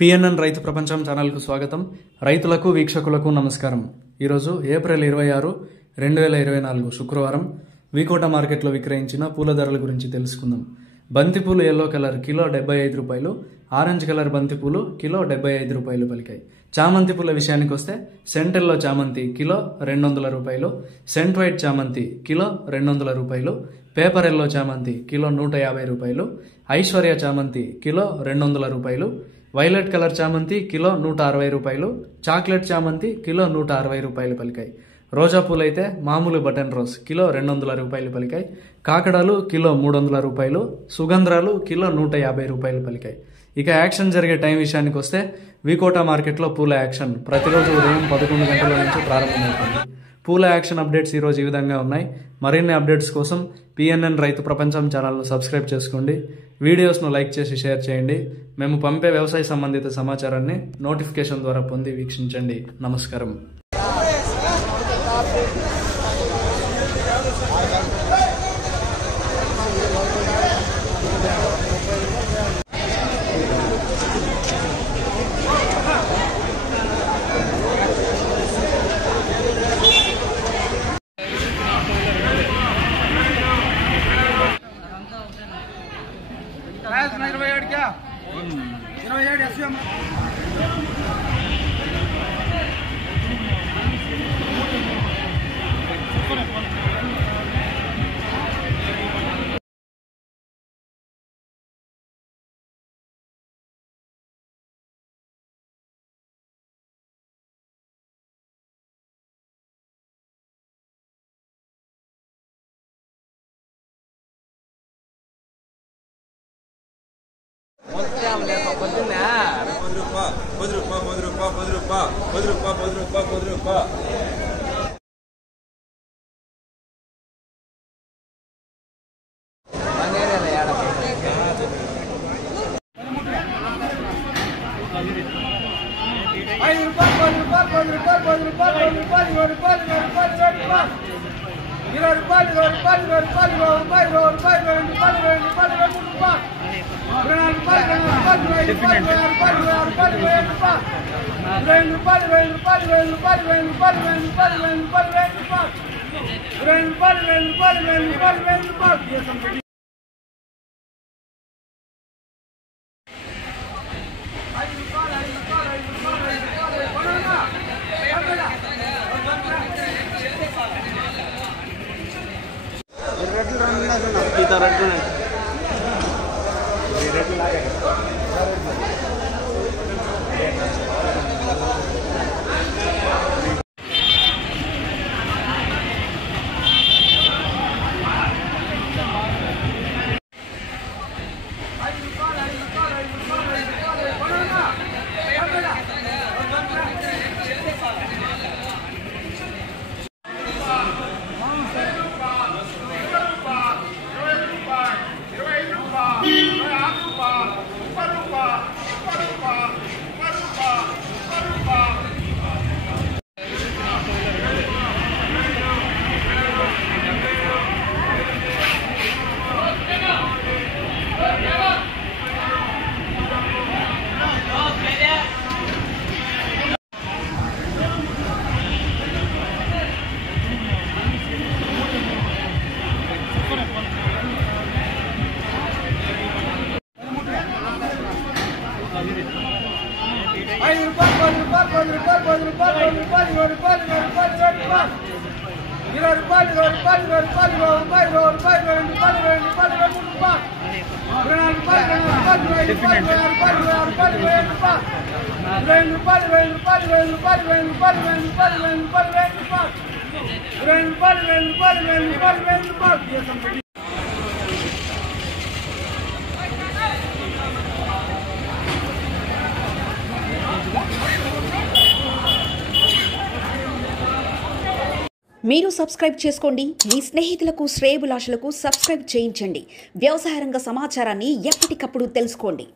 PNN రైతు ప్రపంచం ఛానల్కు స్వాగతం. రైతులకు వీక్షకులకు నమస్కారం. ఈరోజు ఏప్రిల్ 26, 2024 శుక్రవారం వికోట మార్కెట్లో విక్రయించిన పూల ధరల గురించి తెలుసుకుందాం. బంతిపూలు ఎల్లో కలర్ కిలో 75 రూపాయలు, ఆరెంజ్ కలర్ బంతిపూలు కిలో 75 రూపాయలు పలికాయి. చామంతి పూల విషయానికి వస్తే సెంట్ ఎల్లో చామంతి కిలో 200 రూపాయలు, సెంట్ వైట్ చామంతి కిలో 200 రూపాయలు, పేపర్ ఎల్లో చామంతి కిలో 150 రూపాయలు, ఐశ్వర్య చామంతి కిలో 200 రూపాయలు, వైలెట్ కలర్ చామంతి కిలో 160 రూపాయలు, చాక్లెట్ చామంతి కిలో 160 రూపాయలు పలికాయి. రోజా పూలు అయితే మామూలు బటన్ రోజ్ కిలో 200 రూపాయలు పలికాయి. కాకడాలు కిలో 300 రూపాయలు, సుగంధ్రాలు కిలో 150 రూపాయలు పలికాయి. ఇక యాక్షన్ జరిగే టైం విషయానికి వస్తే వికోట మార్కెట్లో పూల యాక్షన్ ప్రతిరోజు ఉదయం 11 గంటల నుంచి ప్రారంభమవుతుంది. పూల యాక్షన్ అప్డేట్స్ ఈరోజు ఈ విధంగా ఉన్నాయి. మరిన్ని అప్డేట్స్ కోసం పిఎన్ఎన్ రైతు ప్రపంచం ఛానల్ను సబ్స్క్రైబ్ చేసుకోండి. వీడియోస్ను లైక్ చేసి షేర్ చేయండి. మేము పంపే వ్యవసాయ సంబంధిత సమాచారాన్ని నోటిఫికేషన్ ద్వారా పొంది వీక్షించండి. నమస్కారం. మీరు సబ్స్క్రైబ్ చేసుకోండి. మీ స్నేహితులకు శ్రేయోభిలాషులకు సబ్స్క్రైబ్ చేయించండి. వ్యవసాయ రంగ సమాచారాన్ని ఎప్పటికప్పుడు తెలుసుకోండి.